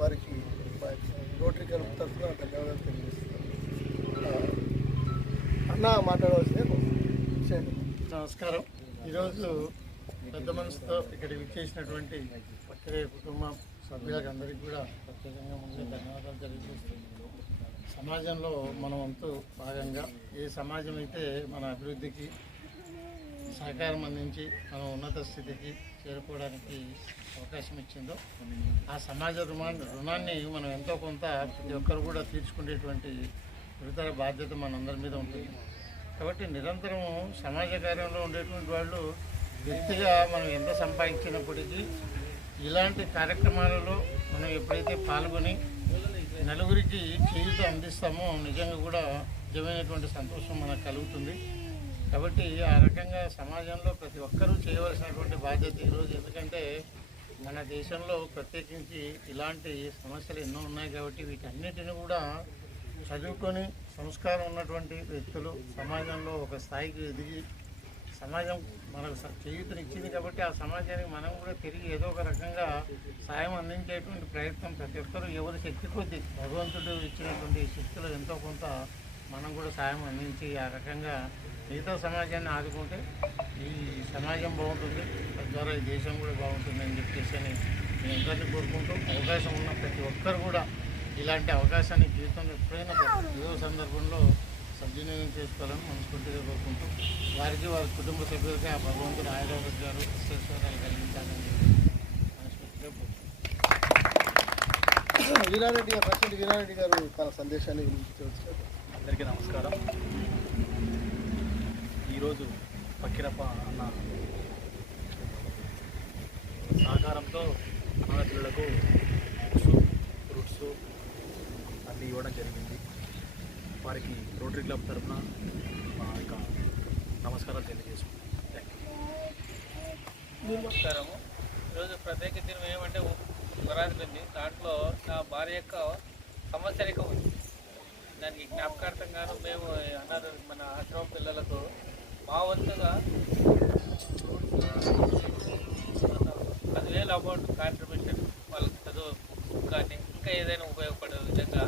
వారికి rotary club తరఫున ధన్యవాదాలు తెలియజేస్తున్నాను. అన్న మాట్లాడవలసిందే. నమస్కారం. ఈరోజు పెద్ద మనసుతో ఇక్కడికి విచ్చేసినటువంటి పక్కనే కుటుంబ సభ్యులకు అందరికీ కూడా ప్రత్యేకంగా ముందే ధన్యవాదాలు తెలియజేస్తున్నాను. సమాజంలో మన వంతు భాగంగా ఏ సమాజం అయితే మన అభివృద్ధికి సహకారం అందించి మనం ఉన్నత స్థితికి చేరుకోవడానికి అవకాశం ఇచ్చిందో ఆ సమాజ రుణాన్ని మనం ఎంతో కొంత ప్రతి ఒక్కరు కూడా తీర్చుకునేటువంటి గురుతర బాధ్యత మనందరి మీద ఉంటుంది. కాబట్టి నిరంతరం సమాజ కార్యంలో ఉండేటువంటి వాళ్ళు వ్యక్తిగా మనం ఎంత సంపాదించినప్పటికీ ఇలాంటి కార్యక్రమాలలో మనం ఎప్పుడైతే పాల్గొని నలుగురికి చేయూత అందిస్తామో నిజంగా కూడా నిజమైనటువంటి సంతోషం మనకు కలుగుతుంది. కాబట్టి ఆ రకంగా సమాజంలో ప్రతి ఒక్కరూ చేయవలసినటువంటి బాధ్యత ఈరోజు. ఎందుకంటే మన దేశంలో ప్రత్యేకించి ఇలాంటి సమస్యలు ఎన్నో ఉన్నాయి. కాబట్టి వీటన్నిటిని కూడా చదువుకొని సంస్కారం ఉన్నటువంటి వ్యక్తులు సమాజంలో ఒక స్థాయికి ఎదిగి సమాజం మనకు చేయూతనిచ్చింది కాబట్టి ఆ సమాజానికి మనం కూడా తిరిగి ఏదో ఒక రకంగా సాయం అందించేటువంటి ప్రయత్నం ప్రతి ఒక్కరూ ఎవరి శక్తి కొద్దీ భగవంతుడు ఇచ్చినటువంటి శక్తిలో ఎంతో కొంత మనం కూడా సాయం అందించి ఆ రకంగా మిగతా సమాజాన్ని ఆదుకుంటే ఈ సమాజం బాగుంటుంది, తద్వారా ఈ దేశం కూడా బాగుంటుంది అని చెప్పేసి అని నేను అందరినీ కోరుకుంటూ అవకాశం ఉన్న ప్రతి ఒక్కరు కూడా ఇలాంటి అవకాశాన్ని జీవితంలో ఎప్పుడైనా ఏదో సందర్భంలో సద్వినియోగం చేసుకోవాలని మనస్ఫూర్తిగా కోరుకుంటూ వారికి వారి కుటుంబ సభ్యులకి ఆ భగవంతుడు ఆయుర్వేదాలు అష్టైశ్వర్యాలు కలిగించాలని మనస్ఫూర్తిగా కోరుకుంటున్నాను. వీరారెడ్డి గారు, ప్రెసిడెంట్ వీరారెడ్డి గారు తన సందేశాన్ని వినిపించవచ్చు. అందరికీ నమస్కారం. ఈరోజు పక్కిరప్ప అన్న సహకారంతో అనాథ పిల్లలకు బుక్స్, ఫ్రూట్స్ అన్నీ ఇవ్వడం జరిగింది. వారికి రోటరీ క్లబ్ తరఫున మా యొక్క నమస్కారాలు తెలియజేసుకుంటాం. నమస్కారము. ఈరోజు ప్రత్యేక దినం ఏమంటే వరాది ఉంది. దాంట్లో నా భార్య యొక్క సంవత్సరిక ఉంది. దానికి జ్ఞాపకార్థంగాను మేము అనాథ మన ఆశ్రమం పిల్లలకు మా వంతుగా 10,000 అమౌంట్ కాంట్రిబ్యూషన్ వాళ్ళకి చదువు కానీ ఇంకా ఏదైనా ఉపయోగపడే విధంగా